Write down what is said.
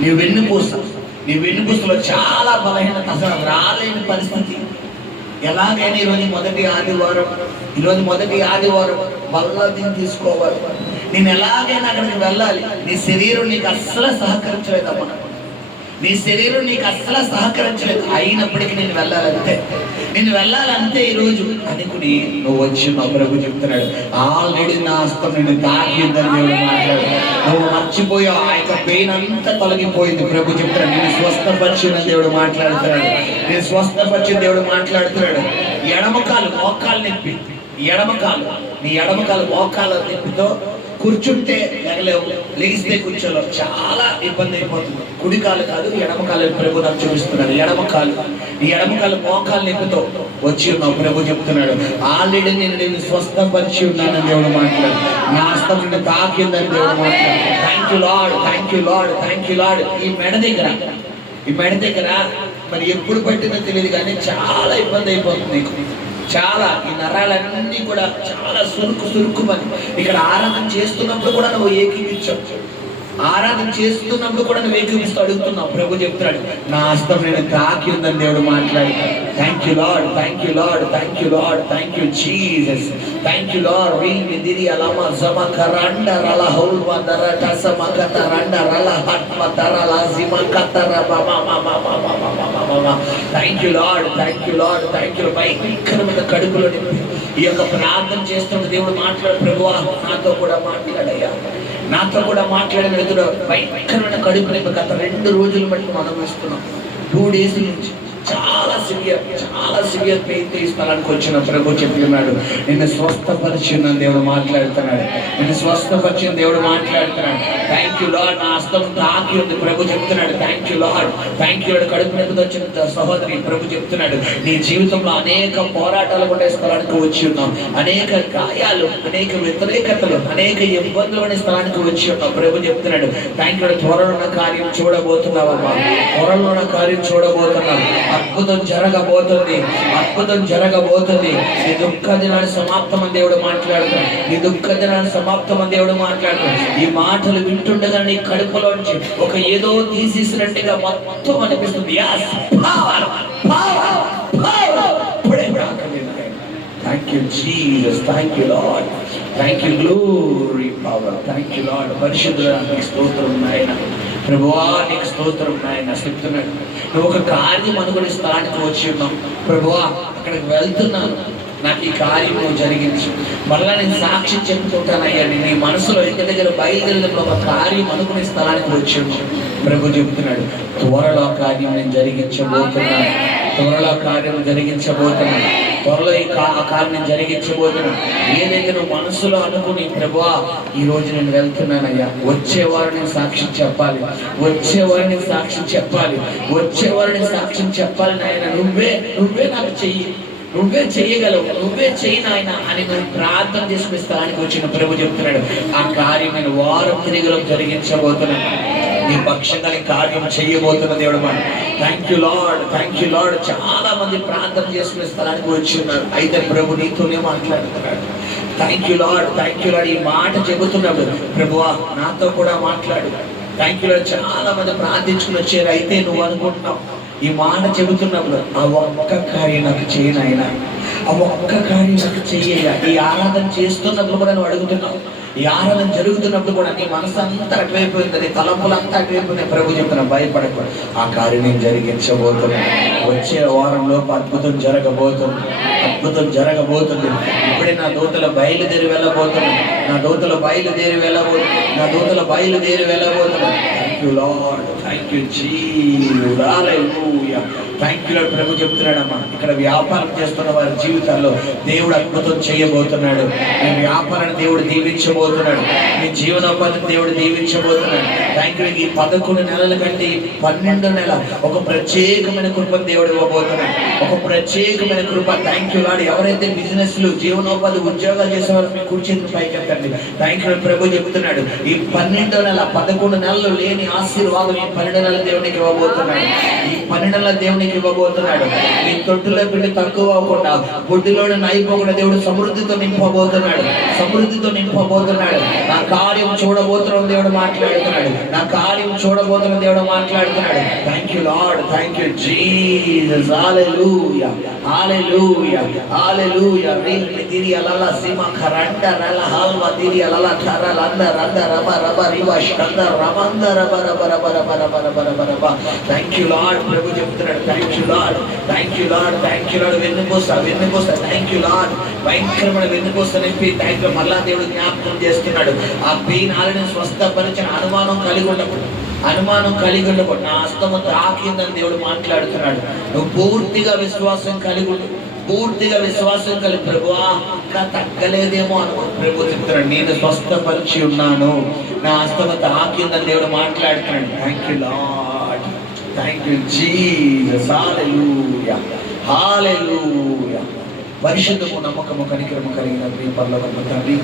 నీ వెన్నుపూసలో చాలా బలహీనత, అసలు రాలేని పరిస్థితి. ఎలాగైనా ఈరోజు మొదటి ఆదివారం బల్ల తీసుకోవాలి. నేను ఎలాగైనా అక్కడికి వెళ్ళాలి. నీ శరీరం నీకు అస్సలు సహకరించలేదమ్మా, నీ శరీరం నీకు అస్సలు సహకరించలేదు. అయినప్పటికీ నేను వెళ్ళాలంతే ఈరోజు అనుకుని నువ్వు వచ్చి మా ప్రభు చెప్తున్నాడు, ఆల్రెడీ నా హస్తం నేను తాకిందని దేవుడు మాట్లాడు. నువ్వు మర్చిపోయావు, ఆ యొక్క పెయిన్ అంతా తొలగిపోయింది. ప్రభు చెప్తున్నాడు, నేను స్వస్థపరిచిన దేవుడు మాట్లాడుతున్నాడు. ఎడమకాలు మోకాలు నొప్పి, నీ ఎడమకాలు మోకాల నొప్పితో కూర్చుంటే లేగలేవు, లెగిస్తే కూర్చోలేవు, చాలా ఇబ్బంది అయిపోతుంది. కుడికాలు కాదు, ఎడమకాలు ప్రభు నాకు చూపిస్తున్నాడు. నీ ఎడమకాలు మోకాలు నొప్పితో వచ్చి ఉన్నావు. ప్రభు చెప్తున్నాడు, ఆల్రెడీ నేను స్వస్థపరిచి ఉన్నానని దేవుడు మాట్లాడు. నా హస్తం నిన్ను తాకిందని దేవుడు మాట్లాడు. Thank you lord. ఈ మెడ దగ్గర మరి ఎప్పుడు పట్టిందో తెలియదు కానీ చాలా ఇబ్బంది అయిపోతుంది నీకు. చాలా ఈ నరాలన్నీ కూడా చాలా సురుకు మరి. ఇక్కడ ఆరాధన చేస్తున్నప్పుడు కూడా నువ్వు ఏకీపిస్తూ అడుగుతున్నావు. ప్రభు చెప్తున్నాడు, నా హస్తం నేను తాకి ఉందని దేవుడు మాట్లాడు. Thank you Lord Jesus. Thank you Lord. వీల్ అలమ జమకరండ రల హౌల్వ దర టసమకత రండ రల హట్మ దరల జిమకతర థ్యాంక్ యూ లార్డ్. భయంకరమైన కడుపులో ఈ యొక్క ప్రార్థన చేస్తున్న దేవుడు మాట్లాడు. ప్రభువా నాతో కూడా మాట్లాడిన వ్యక్తుడు భయంకరమైన కడుపు నొప్పి గత 2 రోజులు బట్టి మనం వేస్తున్నాం. 2 days నుంచి చాలా సివియర్ పెయిన్ తీసుకోవడానికి వచ్చిన ప్రభు చెప్తున్నాడు, నిన్ను స్వస్థపరిచిన దేవుడు మాట్లాడుతున్నాడు. Thank you lord. నా హస్తం తాకి ఉంది. ప్రభు చెప్తున్నాడు, థ్యాంక్ యూ లార్డ్. కడుపు నొప్పితో వచ్చిన సహోదరి ప్రభు చెప్తున్నాడు, నీ జీవితంలో అనేక పోరాటాలు కూడా స్థలానికి వచ్చి ఉన్నాం, అనేక గాయాలు, అనేక వ్యతిరేకతలు, అనేక ఇబ్బందులు అనే స్థలానికి వచ్చి ఉన్నాం. ప్రభు చెప్తున్నాడు, థ్యాంక్ యూ. త్వరలో ఉన్న కార్యం చూడబోతున్నావమ్మా, అద్భుతం జరగబోతుంది. నీ దుఃఖ దినాన్ని సమాప్తం అని దేవుడు మాట్లాడుతున్నాడు. ఈ మాటలు వింటుండగా నీ కడుపులోంచి ఒక ఏదో తీసేసినట్టుగా మొత్తం అనిపిస్తుంది. Thank you Jesus. Thank you lord. Glory power. Thank you lord. పరిశుద్ధులకు స్తోత్రం నాయన. ప్రభువా నీకు స్తోత్రం నాయన. చెప్తున్నాడు, నువ్వు ఒక కార్యం అనుకునే స్థలానికి వచ్చి ఉన్నావు. ప్రభువా అక్కడికి వెళ్తున్నాను, నాకు ఈ కార్యం నువ్వు జరిగించు. మళ్ళా నేను సాక్షి చెప్పుకుంటానయ్యా. నీ మనసులో ఇంటి దగ్గర బయలుదేరినప్పుడు ఒక కార్యం అనుకునే స్థలానికి వచ్చి ఉన్నావు. ప్రభు చెప్తున్నాడు, త్వరలో కార్యం నేను జరిగించబోతున్నాను. త్వరలో ఈ కార్యం జరిగించబోతున్నాను. ఏదైతే నువ్వు మనసులో అనుకుని ప్రభువా ఈ రోజు నేను వెళ్తున్నానయ్యా, వచ్చేవారిని సాక్ష్యం చెప్పాలి నాయన. నువ్వే నాకు చెయ్యి, నువ్వే చెయ్యగలవు, నువ్వే చెయ్యి నాయన అని నువ్వు ప్రార్థన చేసుకునే స్థానానికి వచ్చిన ప్రభు చెప్తున్నాడు, ఆ కార్యం నేను వారం తిరిగిలో జరిగించబోతున్నాను. నీ పక్షంగా కార్యం చేయబోతున్న దేవుడు మాట. Thank you lord. చాలా మంది ప్రార్థన చేసుకునే స్థలానికి వచ్చి ఉన్నారు. అయితే ప్రభు నీతోనే మాట్లాడుతున్నాడు. Thank you lord. ఈ మాట చెబుతున్నప్పుడు ప్రభువా నాతో కూడా మాట్లాడు. Thank you lord. చాలా మంది ప్రార్థించుకుని వచ్చారు. అయితే నువ్వు అనుకుంటున్నావు, ఈ మాట చెబుతున్నప్పుడు ఆ ఒక్క కార్యం నాకు చేయనైనా, ఈ ఆరాధన చేస్తున్నప్పుడు కూడా నువ్వు అడుగుతున్నావు, ఈ ఆరాధన జరుగుతున్నప్పుడు కూడా నీ మనసు అంతా అటువైపోయింది, నీ తలంపులంతా అటువైపోయినాయి. ప్రభు చెప్తున్నా, భయపడకూడదు, ఆ కార్యం నేను జరిగించబోతున్నా. వచ్చే వారంలో అద్భుతం జరగబోతుంది. ఇప్పుడే నా దూతల బయలుదేరి వెళ్ళబోతున్నా. Thank you Lord. Thank you Jesus. Hallelujah. Thank you Lord. ప్రభు చెప్తున్నాడమ్మా, ఇక్కడ వ్యాపారం చేస్తున్న వారి జీవితాల్లో దేవుడు అద్భుతం చేయబోతున్నాడు. మీ వ్యాపారాన్ని దేవుడు దీవించబోతున్నాడు. మీ జీవనోపాధిని దేవుడు దీవించబోతున్నాడు. Thank you. ఈ 11 నెలల కంటే 12 నెల ఒక ప్రత్యేకమైన కృపను దేవుడు ఇవ్వబోతున్నాడు. Thank you lord. ఎవరైతే బిజినెస్లు, జీవనోపాధి, ఉద్యోగాలు చేసేవారు మీ కుడి చేతులు పైకెత్తండి. Thank you. ప్రభు చెప్తున్నాడు, ఈ 12 నెల 11 నెలలు లేని ఆశీర్వాదం ఈ 12 నెలల దేవునికి ఇవ్వబోతున్నాడు. ఈ తొట్టులో పెట్టి తక్కువ అవ్వకుండా, బొడ్డులోనే అయిపోకుండా దేవుడు సమృద్ధితో నింపబోతున్నాడు. నా కార్యం చూడబోతున్నాం దేవుడు మాట్లాడుతున్నాడు. చూడబోతున్న దేవుడు మాట్లాడుతున్నాడు. Thank you Lord, thank you Jesus. Hallelujah, hallelujah, hallelujah. రీల్ మిదిరి అలల సీమ ఖరండ రల హల్వ దిరి అలల థరల అంద రంద రబ రబ రివ షంద రమంద రబ రబ రబ రబ రబ రబ రబ రబ. Thank you Lord. ప్రభు చెప్తున్నాడు thank you Lord, thank you Lord, thank you Lord. వెన్నుపోస్తా థ్యాంక్ యూ లార్డ్. భయంకరమైన వెన్నుపోస్తా నింపి థ్యాంక్ యూ. మళ్ళా దేవుడు జ్ఞాపకం చేస్తున్నాడు. ఆ పెయిన్ ఆలని స్వస్థపరిచిన అనుమానం కలిగి ఉండకూడదు. నా హస్తము తాకిందని దేవుడు మాట్లాడుతున్నాడు. నువ్వు పూర్తిగా విశ్వాసం కలిగి ఉండు, పూర్తిగా విశ్వాసం కలిగి ప్రభువా ఇంకా తగ్గలేదేమో అనుకో. ప్రభు చెప్తున్నాడు నేను స్వస్థపరిచి ఉన్నాను, నా హస్తము తాకిందని దేవుడు మాట్లాడుతున్నాడు. Thank you Lord, thank you Jesus. Hallelujah, hallelujah. పరిశుద్ధము, నమ్మకము, కనికరము కలిగిన ప్రియ పరలోకపు తండ్రి,